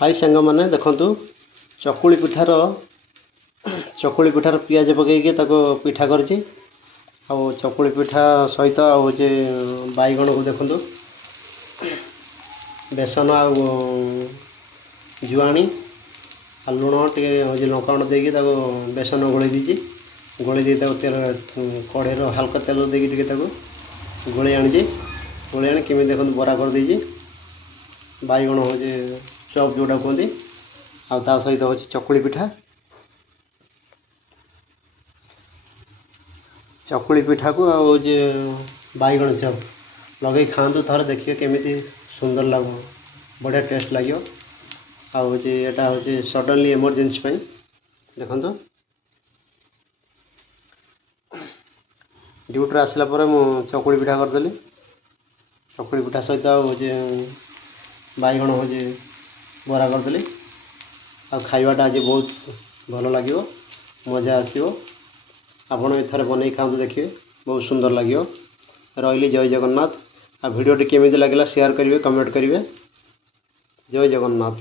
High सांग मैंने देखु चकुली पिठार पियाज पकईकि पिठा कर चकुली पिठा सहित आए बैगण को देखु बेसन आ जुआणी आ लुण टे लंका गुंड देकी बेसन गोल दीजिए गोल दी तेल कड़े हल्का तेल देकी गोले आनी केमी देखो बरा कर दीजिए बैगण हो चप जोटा कहते आ सहित हूँ चकुली पिठा को बैगण चप लगे खातु थर देखिए केमी सुंदर लगे बढ़िया टेस्ट लगे आटा हूँ सडनली इमरजेंसी देखो ड्यूटी आसला चकुली पिठा करदेली चकुली पिठा सहित बैगण हूँ बरा करदेली आ खाइबाटा आज बहुत भल लगे मजा आसो आपण एथर बन खाते देखिए बहुत सुंदर लगे रही जय जगन्नाथ आ भिडियोटी केमी लगे शेयर करेंगे कमेंट करेंगे जय जगन्नाथ।